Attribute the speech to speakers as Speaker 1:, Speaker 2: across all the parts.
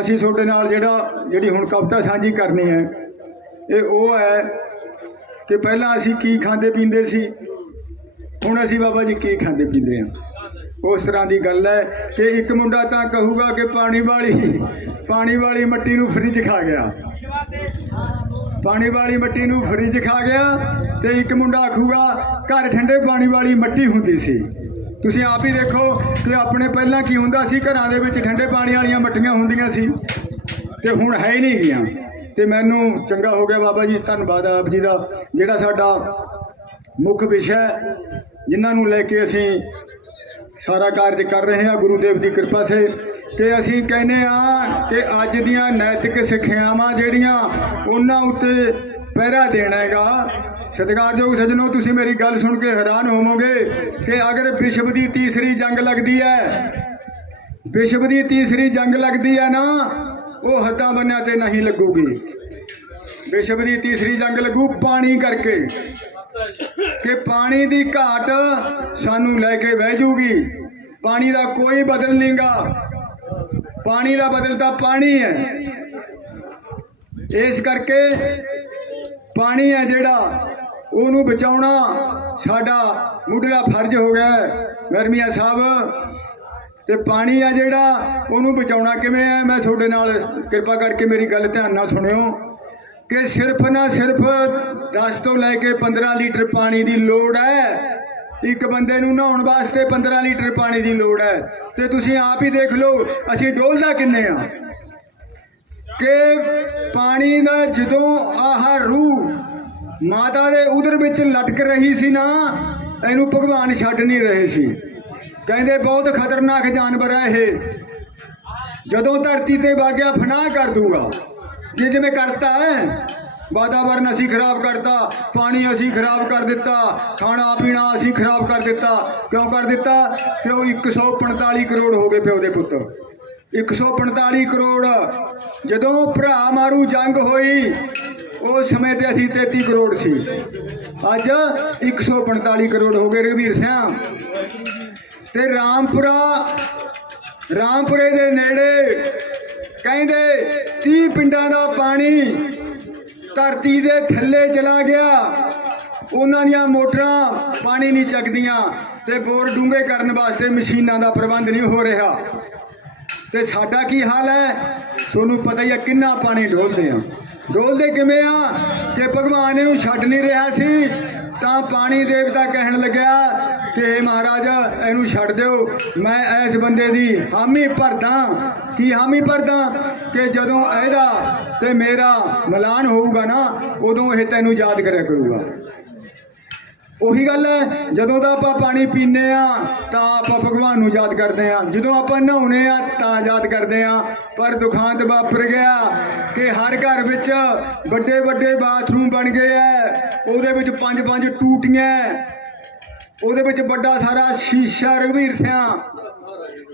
Speaker 1: ਅਸੀਂ ਤੁਹਾਡੇ ਨਾਲ ਜਿਹੜਾ ਜਿਹੜੀ ਹੁਣ ਕਵਿਤਾ ਸਾਂਝੀ ਕਰਨੀ ਹੈ, ਇਹ ਉਹ ਹੈ ਕਿ ਪਹਿਲਾਂ ਅਸੀਂ ਕੀ ਖਾਂਦੇ ਪੀਂਦੇ ਸੀ, ਹੁਣ ਅਸੀਂ ਬਾਬਾ ਜੀ ਕੀ ਖਾਂਦੇ ਪੀਂਦੇ ਹਾਂ। ਉਸ ਤਰ੍ਹਾਂ ਦੀ ਗੱਲ ਹੈ ਕਿ ਇੱਕ ਮੁੰਡਾ ਤਾਂ ਕਹੂਗਾ ਕਿ ਪਾਣੀ ਵਾਲੀ ਪਾਣੀ ਵਾਲੀ ਮੱਟੀ ਨੂੰ ਫਰਿੱਜ ਖਾ ਗਿਆ। ਪਾਣੀ ਵਾਲੀ ਮੱਟੀ ਨੂੰ ਫਰਿੱਜ ਖਾ ਗਿਆ ਤੇ ਇੱਕ ਮੁੰਡਾ ਆਖੂਗਾ, ਘਰ ਠੰਡੇ ਪਾਣੀ ਵਾਲੀ ਮੱਟੀ ਹੁੰਦੀ ਸੀ। ਤੁਸੀਂ ਆਪ ਹੀ ਦੇਖੋ ਕਿ ਆਪਣੇ ਪਹਿਲਾਂ ਕੀ ਹੁੰਦਾ ਸੀ ਘਰਾਂ ਦੇ ਵਿੱਚ ਠੰਡੇ ਪਾਣੀ ਵਾਲੀਆਂ ਮੱਟੀਆਂ ਹੁੰਦੀਆਂ ਸੀ ਤੇ ਹੁਣ ਹੈ ਹੀ ਨਹੀਂ ਗੀਆਂ। ਤੇ ਮੈਨੂੰ ਚੰਗਾ ਹੋ ਗਿਆ ਬਾਬਾ ਜੀ ਧੰਨਵਾਦ ਆਪ ਜੀ ਦਾ। ਜਿਹੜਾ ਸਾਡਾ ਮੁੱਖ ਵਿਸ਼ਾ ਹੈ, ਜਿਨ੍ਹਾਂ ਨੂੰ ਲੈ ਕੇ ਅਸੀਂ ਸਾਰਾ ਕਾਰਜ ਕਰ ਰਹੇ ਹਾਂ ਗੁਰੂ ਦੇਵ ਦੀ ਕਿਰਪਾ ਸੇ ਕਿ ਅਸੀਂ ਕਹਿੰਦੇ ਆ ਕਿ ਅੱਜ ਦੀਆਂ ਨੈਤਿਕ ਸਿੱਖਿਆਵਾਂ ਜਿਹੜੀਆਂ ਉਹਨਾਂ ਉੱਤੇ ਪਹਿਰਾ ਦੇਣਾ ਹੈਗਾ। ਸਤਿਕਾਰਯੋਗ ਸੱਜਣੋ, ਤੁਸੀਂ ਮੇਰੀ ਗੱਲ ਸੁਣ ਕੇ ਹੈਰਾਨ ਹੋਵੋਗੇ ਕਿ ਅਗਰ ਵਿਸ਼ਵ ਦੀ ਤੀਸਰੀ ਜੰਗ ਲੱਗਦੀ ਹੈ ਵਿਸ਼ਵ ਦੀ ਤੀਸਰੀ ਜੰਗ ਲੱਗਦੀ ਹੈ ਨਾ, ਉਹ ਹੱਦਾਂ ਬੰਨਿਆਂ ਤੇ ਨਹੀਂ ਲੱਗੂਗੀ। ਵਿਸ਼ਵ ਦੀ ਤੀਸਰੀ ਜੰਗ ਲੱਗੂ ਪਾਣੀ ਕਰਕੇ। ਕਿ ਪਾਣੀ ਦੀ ਘਾਟ ਸਾਨੂੰ ਲੈ ਕੇ ਬਹਿ ਜੂਗੀ। ਪਾਣੀ ਦਾ ਕੋਈ ਬਦਲ ਨਹੀਂਗਾ ਪਾਣੀ ਦਾ ਬਦਲ ਤਾਂ ਪਾਣੀ ਹੈ। ਇਸ ਕਰਕੇ ਪਾਣੀ ਹੈ ਜਿਹੜਾ, ਉਹਨੂੰ ਬਚਾਉਣਾ ਸਾਡਾ ਮੁੱਢਲਾ ਫਰਜ਼ ਹੋ ਗਿਆ ਹੈ। ਸਾਹਿਬ, ਤੇ ਪਾਣੀ ਆ ਜਿਹੜਾ, ਉਹਨੂੰ ਬਚਾਉਣਾ ਕਿਵੇਂ ਹੈ? ਮੈਂ ਤੁਹਾਡੇ ਨਾਲ ਕਿਰਪਾ ਕਰਕੇ ਮੇਰੀ ਗੱਲ ਧਿਆਨ ਨਾਲ ਸੁਣਿਓ ਕਿ ਸਿਰਫ ਨਾ ਸਿਰਫ 10 ਤੋਂ ਲੈ ਕੇ 15 ਲੀਟਰ ਪਾਣੀ ਦੀ ਲੋੜ ਹੈ। ਇੱਕ ਬੰਦੇ ਨੂੰ ਨਹਾਉਣ ਵਾਸਤੇ 15 ਲੀਟਰ ਪਾਣੀ ਦੀ ਲੋੜ ਹੈ। ਤੇ ਤੁਸੀਂ ਆਪ ਹੀ ਦੇਖ ਲਓ, ਅਸੀਂ ਡੋਲਦਾ ਕਿੰਨੇ ਆ? ਕਿ ਪਾਣੀ ਦਾ ਜਦੋਂ ਆਹ ਰੂਹ ਮਾਤਾ ਦੇ ਉਦਰ ਵਿੱਚ ਲਟਕ ਰਹੀ ਸੀ ਨਾ, ਇਹਨੂੰ ਭਗਵਾਨ ਛੱਡ ਨਹੀਂ ਰਹੇ ਸੀ। ਕਹਿੰਦੇ, ਬਹੁਤ ਖਤਰਨਾਕ ਜਾਨਵਰ ਹੈ ਇਹ। ਜਦੋਂ ਧਰਤੀ ਤੇ ਵਾਗਿਆ ਫਨਾਹ ਕਰ ਦੂਗਾ। ਜੇ ਜਿਵੇਂ ਕਰਤਾ ਹੈ, ਵਾਤਾਵਰਨ ਅਸੀਂ ਖਰਾਬ ਕਰਤਾ, ਪਾਣੀ ਅਸੀਂ ਖਰਾਬ ਕਰ ਦਿੱਤਾ, ਖਾਣਾ ਪੀਣਾ ਅਸੀਂ ਖਰਾਬ ਕਰ ਦਿੱਤਾ। ਕਿਉਂ ਕਰ ਦਿੱਤਾ? ਕਿ ਉਹ 145 ਕਰੋੜ ਹੋ ਗਏ ਪਿਓ ਦੇ ਪੁੱਤ। 145 ਕਰੋੜ। ਜਦੋਂ ਭਰਾ ਮਾਰੂ ਜੰਗ ਹੋਈ, ਉਸ ਸਮੇਂ ਤੇ ਅਸੀਂ 33 ਕਰੋੜ ਸੀ। ਅੱਜ 145 ਕਰੋੜ ਹੋ ਗਏ ਰਘਵੀਰ ਸਿੰਘ ਤੇ ਰਾਮਪੁਰਾ, ਰਾਮਪੁਰੇ ਦੇ ਨੇੜੇ ਕਹਿੰਦੇ 30 ਪਿੰਡਾਂ ਦਾ ਪਾਣੀ ਧਰਤੀ ਦੇ ਥੱਲੇ ਚਲਾ ਗਿਆ। ਉਹਨਾਂ ਦੀਆਂ ਮੋਟਰਾਂ ਪਾਣੀ ਨਹੀਂ ਚੱਕਦੀਆਂ ਤੇ ਬੋਰ ਡੂੰਘੇ ਕਰਨ ਵਾਸਤੇ ਮਸ਼ੀਨਾਂ ਦਾ ਪ੍ਰਬੰਧ ਨਹੀਂ ਹੋ ਰਿਹਾ। ਤੇ ਸਾਡਾ ਕੀ ਹਾਲ ਹੈ? ਤੁਹਾਨੂੰ ਪਤਾ ਹੀ ਹੈ ਕਿੰਨਾ ਪਾਣੀ ਡੋਲਦੇ ਆ। ਡੋਲਦੇ ਕਿਵੇਂ ਆ? ਕਿ ਭਗਵਾਨ ਇਹਨੂੰ ਛੱਡ ਨਹੀਂ ਰਿਹਾ ਸੀ, ਤਾਂ ਪਾਣੀ ਦੇਵਤਾ ਕਹਿਣ ਲੱਗਿਆ ਕਿ, "ਹੇ ਮਹਾਰਾਜ, ਇਹਨੂੰ ਛੱਡ ਦਿਓ। ਮੈਂ ਇਸ ਬੰਦੇ ਦੀ ਹਾਮੀ ਭਰਦਾ ਕੀ ਹਾਮੀ ਭਰਦਾ ਕਿ ਜਦੋਂ ਇਹਦਾ ਤੇ ਮੇਰਾ ਮਲਾਨ ਹੋਊਗਾ ਨਾ, ਉਦੋਂ ਇਹ ਤੈਨੂੰ ਯਾਦ ਕਰਿਆ ਕਰੂਗਾ। ਉਹੀ ਗੱਲ ਹੈ, ਜਦੋਂ ਦਾ ਆਪਾਂ ਪਾਣੀ ਪੀਂਦੇ ਆ ਤਾਂ ਆਪਾਂ ਭਗਵਾਨ ਨੂੰ ਯਾਦ ਕਰਦੇ ਆ ਜਦੋਂ ਆਪਾਂ ਨਹਾਉਨੇ ਆ ਤਾਂ ਯਾਦ ਕਰਦੇ ਆ ਪਰ ਦੁਖਾਂਤ ਵਾਪਰ ਗਿਆ ਕਿ ਹਰ ਘਰ ਵਿੱਚ ਵੱਡੇ ਵੱਡੇ ਬਾਥਰੂਮ ਬਣ ਗਏ ਐ। ਉਹਦੇ ਵਿੱਚ ਪੰਜ ਪੰਜ ਟੂਟੀਆਂ ਉਹਦੇ ਵਿੱਚ ਵੱਡਾ ਸਾਰਾ ਸ਼ੀਸ਼ਾ ਰਘਵੀਰ ਸਿਆਂ।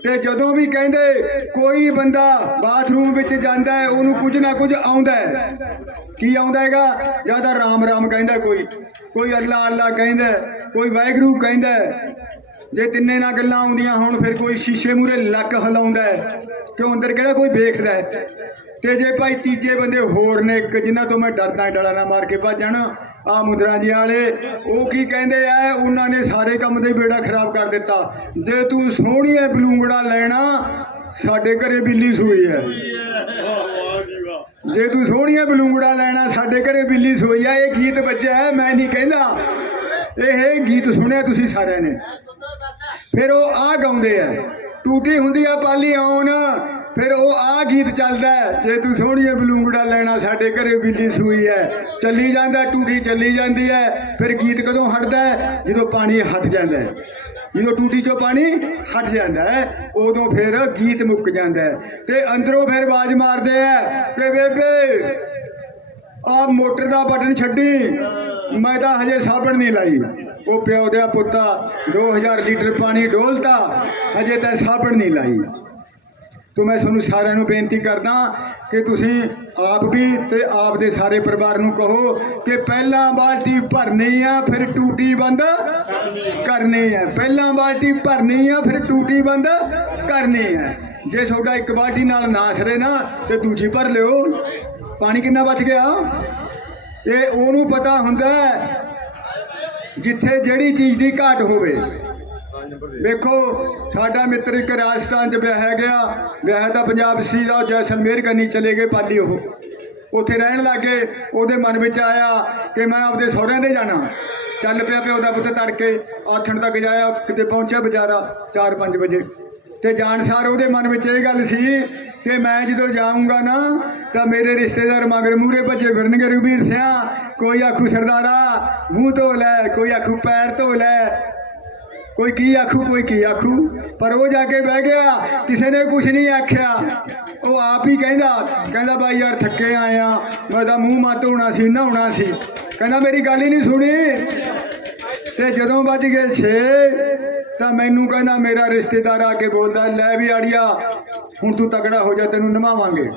Speaker 1: ਤੇ ਜਦੋਂ ਵੀ ਕਹਿੰਦੇ ਕੋਈ ਬੰਦਾ ਬਾਥਰੂਮ ਵਿੱਚ ਜਾਂਦਾ ਹੈ, ਉਹਨੂੰ ਕੁਝ ਨਾ ਕੁਝ ਆਉਂਦਾ ਹੈ। ਕੀ ਆਉਂਦਾ ਹੈਗਾ? ਜ਼ਿਆਦਾ ਰਾਮ ਰਾਮ ਕਹਿੰਦਾ ਕੋਈ। ਕੋਈ ਅੱਲਾ ਅੱਲਾ ਕਹਿੰਦਾ ਕੋਈ ਵਾਹਿਗੁਰੂ ਕਹਿੰਦਾ ਜੇ ਤਿੰਨੇ ਨਾ ਗੱਲਾਂ ਆਉਂਦੀਆਂ ਹੁਣ, ਫਿਰ ਕੋਈ ਸ਼ੀਸ਼ੇ ਮੂਰੇ ਲੱਕ ਹਿਲਾਉਂਦਾ ਕਿਉਂ? ਅੰਦਰ ਕਿਹੜਾ ਕੋਈ ਵੇਖਦਾ ਹੈ? ਤੇ ਜੇ ਭਾਈ ਤੀਜੇ ਬੰਦੇ ਹੋਰ ਨੇ, ਇੱਕ ਜਿਨ੍ਹਾਂ ਤੋਂ ਮੈਂ ਡਰਦਾ ਡਲਾ ਨਾ ਮਾਰ ਕੇ ਭੱਜਣ ਆ ਮੁਦਰਾ ਵਾਲੇ, ਉਹ ਕੀ ਕਹਿੰਦੇ ਆ, ਉਹਨਾਂ ਨੇ ਸਾਰੇ ਕੰਮ ਦੇ ਬੇੜਾ ਖਰਾਬ ਕਰ ਦਿੱਤਾ। ਜੇ ਤੂੰ ਸੋਹਣੀ ਐ ਬਲੂੰਗੜਾ ਲੈਣਾ, ਸਾਡੇ ਘਰੇ ਬਿੱਲੀ ਸੂਈ ਹੈ। ਜੇ ਤੂੰ ਸੋਹਣੀਆਂ ਬਲੂੰਗੜਾ ਲੈਣਾ, ਸਾਡੇ ਘਰੇ ਬਿੱਲੀ ਸੋਈ ਆ ਇਹ ਗੀਤ ਬੱਜਿਆ ਹੈ, ਮੈਂ ਨਹੀਂ ਕਹਿੰਦਾ। ਇਹ ਗੀਤ ਸੁਣਿਆ ਤੁਸੀਂ ਸਾਰਿਆਂ ਨੇ। ਫਿਰ ਉਹ ਆ ਗਾਉਂਦੇ ਆ। ਟੂਟੀ ਹੁੰਦੀ ਆ ਪਾਲੀ ਆਉਣ ਫਿਰ ਉਹ ਆ ਗੀਤ ਚੱਲਦਾ ਜੇ ਤੂੰ ਸੋਹਣੀਏ ਬਲੂੰਗੜਾ ਲੈਣਾ, ਸਾਡੇ ਘਰੇ ਬਿੱਲੀ ਸੂਈ ਹੈ। ਚੱਲੀ ਜਾਂਦਾ, ਟੂਟੀ ਚੱਲੀ ਜਾਂਦੀ ਹੈ। ਫਿਰ ਗੀਤ ਕਦੋਂ ਹਟਦਾ ਜਦੋਂ ਪਾਣੀ ਹਟ ਜਾਂਦਾ ਹੈ। ਜਦੋਂ ਟੂਟੀ ਚੋਂ ਪਾਣੀ ਹਟ ਜਾਂਦਾ ਹੈ, ਉਦੋਂ ਫਿਰ ਗੀਤ ਮੁੱਕ ਜਾਂਦਾ ਹੈ। ਤੇ ਅੰਦਰੋਂ ਫਿਰ ਆਵਾਜ਼ ਮਾਰਦੇ ਆ ਕਿ ਬੇਬੇ, ਆ ਮੋਟਰ ਦਾ ਬਟਨ ਛੱਡੀ। ਮੈਂ ਤਾਂ ਹਜੇ ਸਾਬਣ ਨਹੀਂ ਲਾਈ। ਉਹ ਪਿਓ ਦਾ ਪੁੱਤਾ 2000 ਲੀਟਰ ਪਾਣੀ ਡੋਲਤਾ, ਹਜੇ ਤਾਂ ਸਾਬਣ ਨਹੀਂ ਲਾਈ। ਤੋ ਮੈਂ ਤੁਹਾਨੂੰ ਸਾਰਿਆਂ ਨੂੰ ਬੇਨਤੀ ਕਰਦਾ ਕਿ ਤੁਸੀਂ ਆਪ ਵੀ ਤੇ ਆਪ ਦੇ ਸਾਰੇ ਪਰਿਵਾਰ ਨੂੰ ਕਹੋ ਕਿ ਪਹਿਲਾਂ ਬਾਲਟੀ ਭਰਨੀ ਆ, ਫਿਰ ਟੂਟੀ ਬੰਦ ਕਰਨੀ ਹੈ ਪਹਿਲਾਂ ਬਾਲਟੀ ਭਰਨੀ ਆ, ਫਿਰ ਟੂਟੀ ਬੰਦ ਕਰਨੀ ਹੈ ਜੇ ਤੁਹਾਡਾ ਇੱਕ ਬਾਲਟੀ ਨਾਲ ਨਾ ਸਰੇ ਨਾ, ਤੇ ਦੂਜੀ ਭਰ ਲਿਓ। ਪਾਣੀ ਕਿੰਨਾ ਬਚ ਗਿਆ? ਇਹ ਉਹਨੂੰ ਪਤਾ ਹੁੰਦਾ ਜਿੱਥੇ ਜਿਹੜੀ ਚੀਜ਼ ਦੀ ਘਾਟ ਹੋਵੇ। ਵੇਖੋ, ਸਾਡਾ ਮਿੱਤਰ ਇੱਕ ਰਾਜਸਥਾਨ ਚ ਵਿਆਹਿਆ ਗਿਆ। ਵਿਆਹ ਤਾਂ ਪੰਜਾਬ ਸੀ ਦਾ ਉਹ ਜੈਸਲਮੇਰ ਕਰਨੀ ਚਲੇ ਗਏ ਪਾਲੀ ਉਹ। ਉੱਥੇ ਰਹਿਣ ਲੱਗੇ, ਉਹਦੇ ਮਨ ਵਿੱਚ ਆਇਆ ਕਿ ਮੈਂ ਆਪਦੇ ਸਹੁਰਿਆਂ ਦੇ ਜਾਣਾ। ਚੱਲ ਪਿਆ ਪਿਆ ਉਹਦਾ ਪੁੱਤ ਤੜਕੇ, ਆਥਣ ਤੱਕ ਜਾਇਆ, ਕਿਤੇ ਪਹੁੰਚਿਆ ਵਿਚਾਰਾ 4-5 ਵਜੇ। ਤੇ ਜਾਣ ਸਾਰ ਉਹਦੇ ਮਨ ਵਿੱਚ ਇਹ ਗੱਲ ਸੀ ਕਿ ਮੈਂ ਜਦੋਂ ਜਾਊਂਗਾ ਨਾ, ਤਾਂ ਮੇਰੇ ਰਿਸ਼ਤੇਦਾਰ ਮਗਰ ਮੂਰੇ ਭੱਜੇ ਫਿਰਨਗੇ ਰਘਬੀਰ ਸਿਆ। ਕੋਈ ਆਖੂ ਸਰਦਾਰਾ, ਮੂੰਹ ਧੋ ਲੈ, ਕੋਈ ਆਖੂ ਪੈਰ ਧੋ ਲੈ। ਕੋਈ ਕੀ ਆਖੂ, ਕੋਈ ਕੀ ਆਖੂ। ਪਰ ਉਹ ਜਾ ਕੇ ਬਹਿ ਗਿਆ, ਕਿਸੇ ਨੇ ਕੁਝ ਨਹੀਂ ਆਖਿਆ। ਉਹ ਆਪ ਹੀ ਕਹਿੰਦਾ ਕਹਿੰਦਾ ਬਾਈ ਯਾਰ ਥੱਕੇ ਆਏ ਆ। ਮੈਂ ਤਾਂ ਮੂੰਹ ਮਾ ਧੋਣਾ ਸੀ, ਨਹਾਉਣਾ ਸੀ। ਕਹਿੰਦਾ ਮੇਰੀ ਗੱਲ ਹੀ ਨਹੀਂ ਸੁਣੀ। ਤੇ ਜਦੋਂ ਵੱਜ ਗਏ 6 ਤਾਂ ਮੈਨੂੰ ਕਹਿੰਦਾ ਮੇਰਾ ਰਿਸ਼ਤੇਦਾਰ ਆ ਕੇ ਬੋਲਦਾ, ਲੈ ਵੀ ਆੜੀਆ, ਹੁਣ ਤੂੰ ਤਕੜਾ ਹੋ ਜਾ, ਤੈਨੂੰ ਨਵਾਵਾਂਗੇ।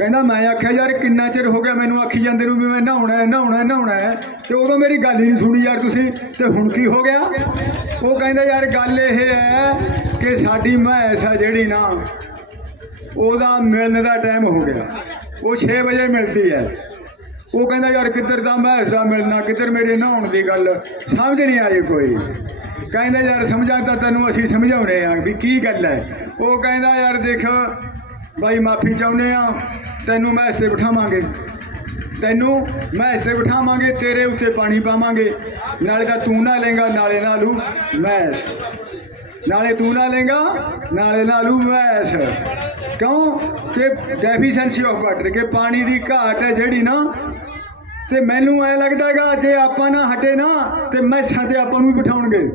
Speaker 1: ਕਹਿੰਦਾ ਮੈਂ ਆਖਿਆ, ਯਾਰ ਕਿੰਨਾ ਚਿਰ ਹੋ ਗਿਆ ਮੈਨੂੰ ਆਖੀ ਜਾਂਦੇ ਨੂੰ ਵੀ ਮੈਂ ਨਹਾਉਣਾ ਹੈ ਨਹਾਉਣਾ ਹੈ ਨਹਾਉਣਾ ਹੈ ਤੇ ਉਦੋਂ ਮੇਰੀ ਗੱਲ ਹੀ ਨਹੀਂ ਸੁਣੀ ਯਾਰ ਤੁਸੀਂ ਤੇ ਹੁਣ ਕੀ ਹੋ ਗਿਆ? ਉਹ ਕਹਿੰਦਾ, ਯਾਰ ਗੱਲ ਇਹ ਹੈ ਕਿ ਸਾਡੀ ਮੈਸ ਆ ਜਿਹੜੀ ਨਾ, ਉਹਦਾ ਮਿਲਣ ਦਾ ਟਾਈਮ ਹੋ ਗਿਆ। ਉਹ 6 ਵਜੇ ਮਿਲਦੀ ਹੈ। ਉਹ ਕਹਿੰਦਾ, ਯਾਰ ਕਿੱਧਰ ਦਾ ਮੈਸ ਦਾ ਮਿਲਣਾ, ਕਿੱਧਰ ਮੇਰੇ ਨਹਾਉਣ ਦੀ ਗੱਲ? ਸਮਝ ਨਹੀਂ ਆਈ ਕੋਈ। ਕਹਿੰਦਾ, ਯਾਰ ਸਮਝਾ ਤਾਂ ਤੈਨੂੰ ਅਸੀਂ ਸਮਝਾਉਣੇ ਆ ਵੀ ਕੀ ਗੱਲ ਹੈ? ਉਹ ਕਹਿੰਦਾ, ਯਾਰ ਦੇਖ ਬਾਈ, ਮਾਫੀ ਚਾਹੁੰਦੇ ਆ ਤੈਨੂੰ ਮੈਂ ਇਸੇ ਬਿਠਾਵਾਂਗੇ। ਤੈਨੂੰ ਮੈਂ ਇਸੇ ਬਿਠਾਵਾਂਗੇ, ਤੇਰੇ ਉੱਤੇ ਪਾਣੀ ਪਾਵਾਂਗੇ। ਨਾਲੇ ਤਾਂ ਤੂੰ ਨਾ ਲੇਗਾ ਨਾਲੇ ਨਾਲੂ ਮੈਸ। ਨਾਲੇ ਤੂੰ ਨਾ ਲੇਗਾ ਨਾਲੇ ਨਾਲੂ ਮੈਸ। ਕਿਉਂ? ਕਿ ਡੈਫੀਸ਼ੀਐਂਸੀ ਆਫ ਵਾਟਰ ਕਿ ਪਾਣੀ ਦੀ ਘਾਟ ਹੈ ਜਿਹੜੀ ਨਾ। ਤੇ ਮੈਨੂੰ ਐ ਲੱਗਦਾਗਾ ਜੇ ਆਪਾਂ ਨਾ ਹਟੇ ਨਾ, ਤੇ ਮੈਸਾਂ ਤੇ ਆਪਾਂ ਨੂੰ ਵੀ ਬਿਠਾਉਣਗੇ।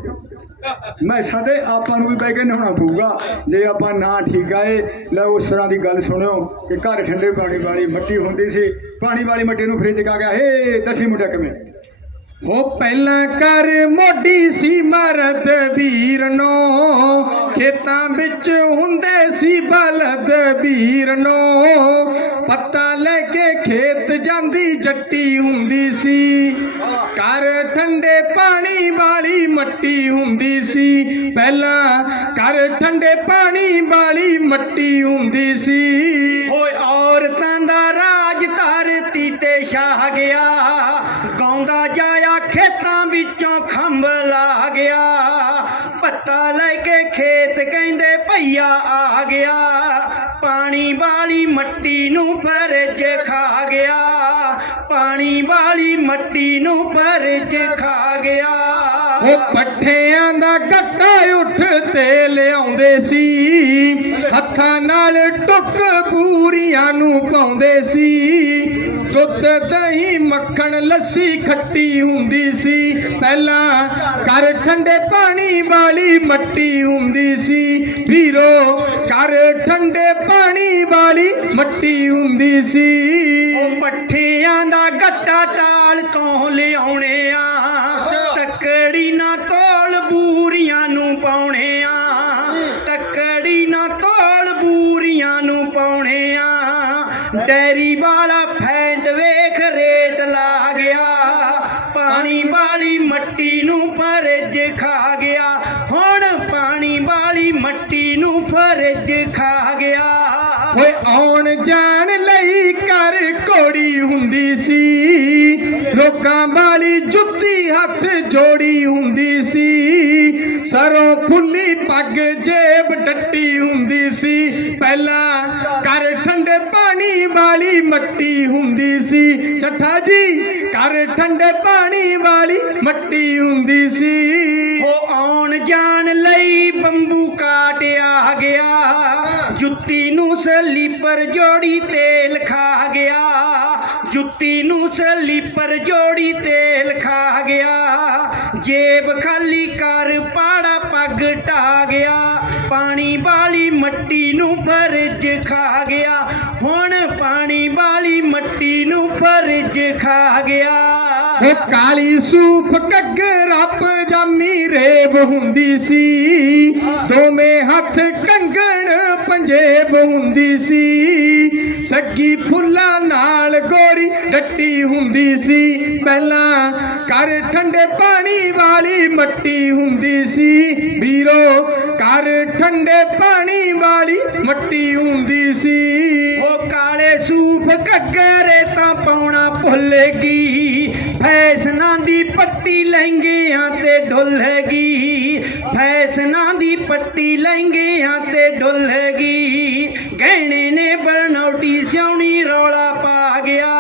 Speaker 1: ਮੈਸਾਂ ਤੇ ਆਪਾਂ ਨੂੰ ਵੀ ਬਹਿ ਕੇ ਨਹਾਉਣਾ ਪਊਗਾ। ਜੇ ਆਪਾਂ ਨਾ ਠੀਕ ਆਏ, ਲੈ ਉਸ ਤਰ੍ਹਾਂ ਦੀ ਗੱਲ ਸੁਣਿਓ ਕਿ ਘਰ ਠੰਡੇ ਪਾਣੀ ਵਾਲੀ ਮੱਟੀ ਹੁੰਦੀ ਸੀ, ਪਾਣੀ ਵਾਲੀ ਮੱਟੀ ਨੂੰ ਫਰਿੱਜ ਕਾ ਗਿਆ ਹੇ, ਦਸੀ ਮੁੰਡਾ ਕਿਵੇਂ?
Speaker 2: ਹੋ ਪਹਿਲਾਂ ਕਰ ਮੋਢੀ ਸੀ ਮਰਦ ਵੀਰ ਨੋ ਖੇਤਾਂ ਵਿੱਚ ਹੁੰਦੇ ਸੀ ਬਲਦ ਵੀਰ ਨੋ ਪੱਤਾ ਲੈ ਕੇ ਖੇਤ ਜਾਂਦੀ ਜੱਟੀ ਹੁੰਦੀ ਸੀ। ਕਰ ਠੰਡੇ ਪਾਣੀ ਵਾਲੀ ਮੱਟੀ ਹੁੰਦੀ ਸੀ। ਪਹਿਲਾਂ ਘਰ ਠੰਡੇ ਪਾਣੀ ਵਾਲੀ ਮੱਟੀ ਹੁੰਦੀ ਸੀ।
Speaker 3: ਓਏ ਔਰਤਾਂ ਦਾ ਰਾਜ ਧਰਤੀ ਤੇ ਛਾ ਗਿਆ। ਗਾਉਂਦਾ ਖੇਤ ਕਹਿੰਦੇ ਭਈਆ ਆ ਗਿਆ। ਪਾਣੀ ਵਾਲੀ ਮੱਟੀ ਨੂੰ ਫਰਜ ਖਾ ਗਿਆ। ਪਾਣੀ ਵਾਲੀ ਮੱਟੀ ਨੂੰ ਫਰਜ ਖਾ ਗਿਆ।
Speaker 2: ਉਹ ਪੱਠਿਆਂ ਦਾ ਗੱਟਾ ਉੱਠ ਤੇ ਲਿਆਉਂਦੇ ਸੀ। ਹੱਥਾਂ ਨਾਲ ਟੁੱਕ ਪੂਰੀਆਂ ਨੂੰ ਪਾਉਂਦੇ ਸੀ। ਦੁੱਧ ਦਹੀਂ ਮੱਖਣ ਲੱਸੀ ਖੱਟੀ ਹੁੰਦੀ ਸੀ। ਪਹਿਲਾਂ ਕਰ ਠੰਡੇ ਪਾਣੀ ਵਾਲੀ ਮੱਟੀ ਹੁੰਦੀ ਸੀ। ਵੀਰੋ ਕਰ ਠੰਡੇ ਪਾਣੀ ਵਾਲੀ ਮੱਟੀ ਹੁੰਦੀ ਸੀ।
Speaker 3: ਉਹ ਪੱਠਿਆਂ ਦਾ ਗੱਟਾ ਟਾਲ ਤੋਂ ਲਿਆਉਣੇ ਆ। ਤੱਕੜੀ ਨਾ ਤੋਲ ਬੂਰੀਆਂ ਨੂੰ ਪਾਉਣੇ ਆ। ਤੱਕੜੀ ਨਾ ਤੋਲ ਬੂਰੀਆਂ ਨੂੰ ਪਾਉਣੇ ਆ। ਡੈਰੀ ਵਾਲਾ ਫੈਂਟ ਵੇਖ ਰੇਟ ਲਾ ਗਿਆ। ਪਾਣੀ ਵਾਲੀ ਮੱਟੀ ਨੂੰ ਫਰਜ ਖਾ ਗਿਆ। ਹੁਣ ਪਾਣੀ ਵਾਲੀ ਮੱਟੀ ਨੂੰ ਫਰਜ ਖਾ ਗਿਆ।
Speaker 2: ਓਏ ਆਉਣ ਜਾਣ ਲਈ ਕਰ ਕੋੜੀ ਹੁੰਦੀ ਸੀ। ਲੋਕਾਂ ਵਾਲੀ ਜੁੱਤੀ ਹੱਥ ਜੋੜੀ ਹੁੰਦੀ ਸੀ। ਸਰੋਂ ਫੁੱਲੀ ਪੱਗ ਜੇਬ ਟੱਟੀ ਹੁੰਦੀ ਸੀ। ਪਹਿਲਾਂ ਕਰ ਠੰਡੇ ਪਾਣੀ ਵਾਲੀ ਮੱਟੀ ਹੁੰਦੀ ਸੀ। ਚੱਠਾ ਜੀ ਕਰ ਠੰਡੇ ਪਾਣੀ ਵਾਲੀ ਮੱਟੀ ਹੁੰਦੀ ਸੀ।
Speaker 3: ਉਹ ਆਉਣ ਜਾਣ ਲਈ ਬੰਬੂ ਕਾਟਿਆ ਗਿਆ। ਜੁੱਤੀ ਨੂੰ ਸਲੀਪਰ ਜੋੜੀ ਤੇਲ ਖਾ ਗਿਆ। ਜੁੱਤੀ ਨੂੰ ਸਲੀਪਰ ਜੋੜੀ ਤੇਲ ਖਾ ਗਿਆ। ਜੇਬ ਖਾਲੀ ਕਰ ਪਾੜਾ ਪੱਗ ਢਾ ਗਿਆ। ਪਾਣੀ ਵਾਲੀ ਮੱਟੀ ਨੂੰ ਫਰਜ ਖਾ ਗਿਆ। ਹੁਣ ਪਾਣੀ ਵਾਲੀ ਮੱਟੀ ਨੂੰ ਫਰਜ ਖਾ ਗਿਆ।
Speaker 2: ਉਹ ਕਾਲੀ ਸੂਫ ਘੱਗਰਾ ਪਜਾਮੀ ਰੇਬ ਹੁੰਦੀ ਸੀ। ਦੋਵੇਂ ਹੱਥ ਕੰਗਣ ਪੰਜੇਬ ਹੁੰਦੀ ਸੀ। ਸੱਗੀ ਫੁੱਲਾਂ ਨਾਲ ਗੋਰੀ ਡੱਟੀ ਹੁੰਦੀ ਸੀ। ਪਹਿਲਾਂ ਕਰ ਠੰਡੇ ਪਾਣੀ ਵਾਲੀ ਮੱਟੀ ਹੁੰਦੀ ਸੀ। ਵੀਰੋ ਕਰ ਠੰਡੇ ਪਾਣੀ ਵਾਲੀ ਮੱਟੀ ਹੁੰਦੀ ਸੀ।
Speaker 3: ਉਹ ਕਾਲੇ ਸੂਫ ਘੱਗਰੇ ਤਾਂ ਪਾਉਣਾ ਭੁੱਲੇਗੀ। ਫੈਸ਼ਨਾਂ ਦੀ ਪੱਟੀ ਲਹਿੰਗਿਆਂ ਤੇ ਡੁੱਲੇਗੀ। ਫੈਸ਼ਨਾਂ ਦੀ ਪੱਟੀ ਲਹਿੰਗਿਆਂ ਤੇ ਡੁੱਲੇਗੀ। ਗਹਿਣੇ ਨੇ ਬਣਾਉਟੀ ਸਿਉਣੀ ਰੌਲਾ ਪਾ ਗਿਆ।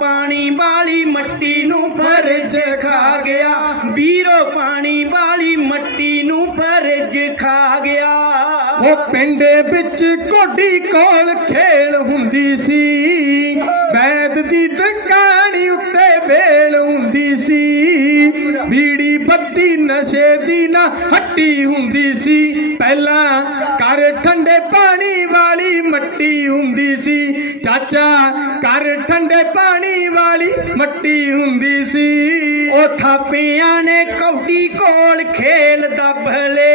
Speaker 3: ਪਾਣੀ ਵਾਲੀ ਮੱਟੀ ਨੂੰ ਫਰਜ ਖਾ ਗਿਆ। ਵੀਰੋ ਪਾਣੀ ਵਾਲੀ ਮੱਟੀ ਨੂੰ ਫਰਜ ਖਾ ਗਿਆ।
Speaker 2: ਉਹ ਪਿੰਡੇ ਵਿੱਚ ਕੋਡੀ ਕੋਲ ਖੇਲ ਹੁੰਦੀ ਸੀ। ਵੈਦ ਦੀ ਦੁਕਾਨ ਉੱਤੇ ਵੇਲ ਹੁੰਦੀ ਸੀ। ਬੀੜੀ ਬੱਤੀ ਨਸ਼ੇ ਦੀ ਨਾ ਹੱਟੀ ਹੁੰਦੀ ਸੀ। ਪਹਿਲਾਂ ਕਰ ਠੰਡੇ ਪਾਣੀ ਮੱਟੀ ਹੁੰਦੀ ਸੀ। ਚਾਚਾ ਕਰ ਠੰਡੇ ਪਾਣੀ ਵਾਲੀ ਮੱਟੀ ਹੁੰਦੀ ਸੀ।
Speaker 3: ਉਹ ਥਾਪਿਆਂ ਨੇ ਕੌਡੀ ਕੋਲ ਖੇਲ ਦੱਬਲੇ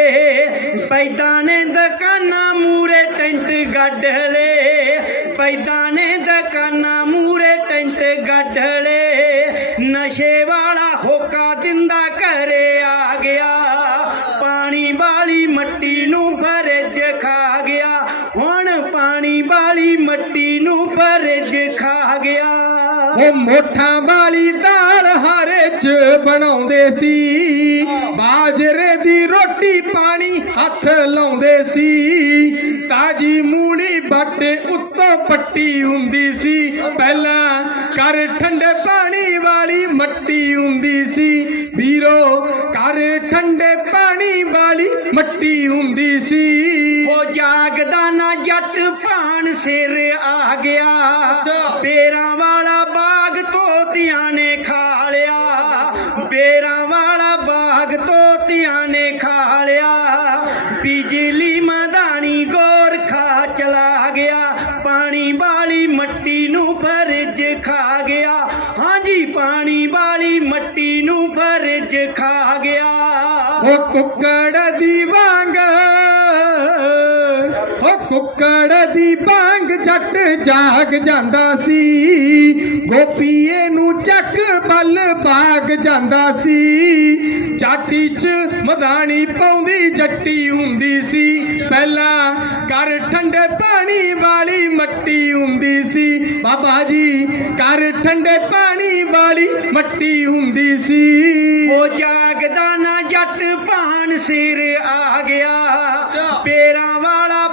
Speaker 3: ਪੈਦਾਂ ਨੇ ਦੁਕਾਨਾਂ ਮੂਰੇ ਟੈਂਟ ਗੱਡ ਲੇ ਪੈਦਾਂ ਨੇ ਦੁਕਾਨਾਂ ਮੂਰੇ ਟੈਂਟ ਗੱਡ ਲੇ ਨਸ਼ੇ ਵਾਲਾ ਹੋਕਾ ਦਿੰਦਾ ਘਰੇ ਆ ਗਿਆ। ਮੱਟੀ ਨੂੰ ਫਰਜ ਖਾ ਗਿਆ।
Speaker 2: ਉਹ ਮੋਠਾਂ ਵਾਲੀ ਦਾਲ ਹਾਰੇ ਚ ਬਣਾਉਂਦੇ ਸੀ। ਬਾਜਰੇ ਦੀ ਰੋਟੀ ਪਾਣੀ ਹੱਥ ਲਾਉਂਦੇ ਸੀ। ਤਾਜੀ ਮੂਲੀ ਬਾਟੇ ਉੱਤੋਂ ਪੱਟੀ ਹੁੰਦੀ ਸੀ। ਪਹਿਲਾਂ ਕਰ ਠੰਡੇ ਪਾਣੀ ਵਾਲੀ ਮੱਟੀ ਹੁੰਦੀ ਸੀ। ਵੀਰੋ ਕਰ ਠੰਡੇ ਪਾਣੀ ਵਾਲੀ ਮੱਟੀ ਹੁੰਦੀ ਸੀ।
Speaker 3: ਉਹ ਜਾਗਦਾ ਨਾ ਜੱਟ ਭਾਣ ਸਿਰ ਆ ਗਿਆ। ਬੇਰਾਂ ਵਾਲਾ ਬਾਗ ਤੋਤਿਆਂ ਨੇ ਖਾ ਲਿਆ। ਬੇਰਾਂ ਵਾਲਾ ਬਾਗ ਤੋਤਿਆਂ ਨੇ ਖਾ ਲਿਆ। ਬਿਜਲੀ ਮਦਾਨੀ ਗੋਰਖਾ ਚਲਾ ਗਿਆ। ਪਾਣੀ ਵਾਲੀ ਮੱਟੀ ਨੂੰ ਫਰਜ ਖਾ ਗਿਆ। ਹਾਂਜੀ ਪਾਣੀ ਵਾਲੀ ਮੱਟੀ ਨੂੰ ਫਰਜ ਖਾ ਗਿਆ।
Speaker 2: ਉਹ ਕੁੱਕੜ ਦੀ ਵਾਂਗ ਕੁੱਕੜ ਦੀ ਵਾਂਗ ਜੱਟ ਜਾਗ ਜਾਂਦਾ ਸੀ। ਗੋਪੀਏ ਨੂੰ ਚੱਕ ਬਲ ਬਾਗ ਜਾਂਦਾ ਸੀ। ਚਾਟੀ ਚ ਮਧਾਣੀ ਪਾਉਂਦੀ ਜੱਟੀ ਹੁੰਦੀ ਸੀ। ਪਹਿਲਾਂ ਕਰ ਠੰਡੇ ਪਾਣੀ ਵਾਲੀ ਮੱਟੀ ਹੁੰਦੀ ਸੀ। ਬਾਬਾ ਜੀ ਕਰ ਠੰਡੇ ਪਾਣੀ ਵਾਲੀ ਮੱਟੀ ਹੁੰਦੀ ਸੀ।
Speaker 3: ਉਹ ਜਾਗਦਾ ਨਾ ਜੱਟ ਭਾਣ ਸਿਰ ਆ ਗਿਆ। ਬੇਰਾਂ ਵਾਲਾ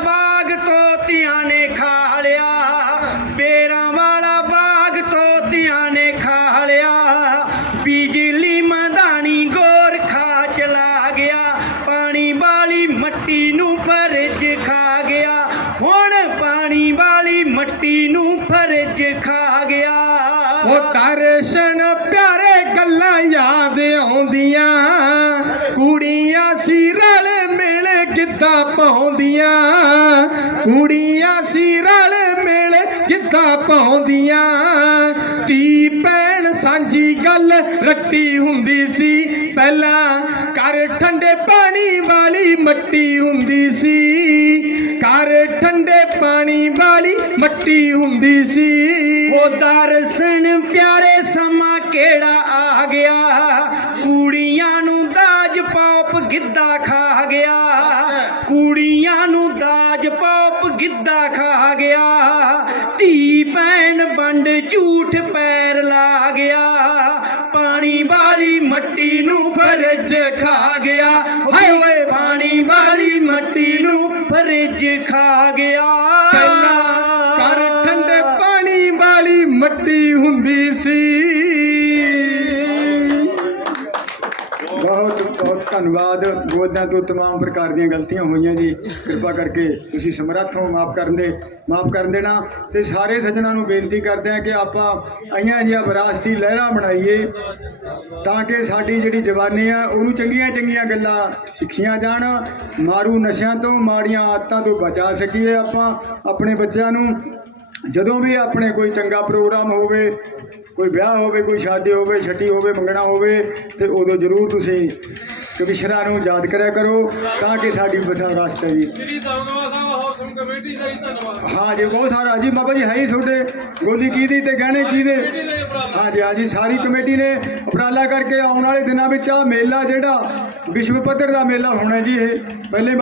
Speaker 2: ਦਰਸ਼ਨ ਪਿਆਰੇ ਗੱਲਾਂ ਯਾਦ ਆਉਂਦੀਆਂ। ਕੁੜੀਆਂ ਸੀ ਰਲ ਮਿਲ ਕਿੱਦਾਂ ਪਾਉਂਦੀਆਂ। ਕੁੜੀਆਂ ਸੀ ਰਲ ਮਿਲ ਕਿੱਦਾਂ ਪਾਉਂਦੀਆਂ। ਤੀ ਭੈਣ ਸਾਂਝੀ ਗੱਲ ਰੱਟੀ ਹੁੰਦੀ ਸੀ। ਪਹਿਲਾਂ ਕਰ ਠੰਡੇ ਪਾਣੀ ਵਾਲੀ ਮੱਟੀ ਹੁੰਦੀ ਸੀ। ਕਰ ਠੰਡੇ ਪਾਣੀ ਵਾਲੀ ਮੱਟੀ ਹੁੰਦੀ ਸੀ।
Speaker 3: ਉਹ ਦਰਸ਼ਨ ਪਿਆਰੇ ਸਮਾਂ ਕਿਹੜਾ ਆ ਗਿਆ? ਕੁੜੀਆਂ ਨੂੰ ਦਾਜ ਪੌਪ ਗਿੱਧਾ ਖਾ ਗਿਆ। ਕੁੜੀਆਂ ਨੂੰ ਦਾਜ ਪੌਪ ਗਿੱਧਾ ਖਾ ਗਿਆ। ਧੀ ਭੈਣ ਵੰਡ ਝੂਠ ਪੈਰ ਲਾ ਗਿਆ। ਪਾਣੀ ਵਾਲੀ ਮੱਟੀ ਨੂੰ ਫਰਜ ਖਾ ਗਿਆ। ਹਾਏ ਓਏ ਪਾਣੀ ਵਾਲੀ ਮੱਟੀ ਨੂੰ ਫਰਜ ਖਾ ਗਿਆ।
Speaker 2: ਮੱਟੀ ਹੁੰਦੀ ਸੀ
Speaker 1: ਬਹੁਤ ਬਹੁਤ ਧੰਨਵਾਦ ਗੋਦਾਂ ਤੋਂ तमाम ਪ੍ਰਕਾਰ ਦੀਆਂ ਗਲਤੀਆਂ ਹੋਈਆਂ ਜੀ ਕਿਰਪਾ ਕਰਕੇ ਤੁਸੀਂ ਸਮਰੱਥ ਹੋ ਮਾਫ ਕਰਨ ਦੇ ਮਾਫ ਕਰਨ ਦੇਣਾ ਤੇ ਸਾਰੇ ਸੱਜਣਾਂ ਨੂੰ ਬੇਨਤੀ ਕਰਦੇ ਆ ਕਿ ਆਪਾਂ ਆਈਆਂ ਜਿਹੀਆਂ ਵਿਰਾਸਤੀ ਲਹਿਰਾਂ ਬਣਾਈਏ ਤਾਂ ਕਿ ਸਾਡੀ ਜਿਹੜੀ ਜਵਾਨੀ ਆ ਉਹਨੂੰ ਚੰਗੀਆਂ ਚੰਗੀਆਂ ਗੱਲਾਂ ਸਿੱਖੀਆਂ ਜਾਣ ਮਾਰੂ ਨਸ਼ਿਆਂ ਤੋਂ ਮਾੜੀਆਂ ਆਦਤਾਂ ਤੋਂ ਬਚਾ ਸਕੀਏ ਆਪਾਂ ਆਪਣੇ ਬੱਚਿਆਂ ਨੂੰ ਜਦੋਂ ਵੀ ਆਪਣੇ ਕੋਈ ਚੰਗਾ ਪ੍ਰੋਗਰਾਮ ਹੋਵੇ ਕੋਈ ਵਿਆਹ ਹੋਵੇ ਕੋਈ ਸ਼ਾਦੀ ਹੋਵੇ ਛੱਟੀ ਹੋਵੇ ਮੰਗਣਾ ਹੋਵੇ ਤੇ ਉਦੋਂ ਜ਼ਰੂਰ ਤੁਸੀਂ ਕਮਿਸ਼ਨਰਾਂ ਨੂੰ ਯਾਦ ਕਰਿਆ ਕਰੋ ਤਾਂ ਕਿ ਸਾਡੀ ਬਸਾ ਰਸਤਾ ਜੀ
Speaker 4: ਸ੍ਰੀ ਦਮਦਮਾ ਸਾਹਿਬ ਹਾਊਸਮ ਕਮੇਟੀ ਦਾ ਹੀ ਧੰਨਵਾਦ।
Speaker 1: ਹਾਂ ਜੀ ਬਹੁਤ ਸਾਰਾ। ਜੀ ਬਾਬਾ ਜੀ ਹੈ ਹੀ ਤੁਹਾਡੇ। ਗੋਲੀ ਕੀ ਦੀ ਤੇ ਗਹਿਣੇ ਕੀ ਦੇ ਹਾਂ ਜੀ ਹਾਂ ਜੀ ਸਾਰੀ ਕਮੇਟੀ ਨੇ ਉਪਰਾਲਾ ਕਰਕੇ ਆਉਣ ਵਾਲੇ ਦਿਨਾਂ ਵਿੱਚ ਆ ਮੇਲਾ ਜਿਹੜਾ ਵਿਸ਼ਵ ਪੱਧਰ ਦਾ ਮੇਲਾ ਹੋਣਾ ਜੀ ਇਹ। ਪਹਿਲੇ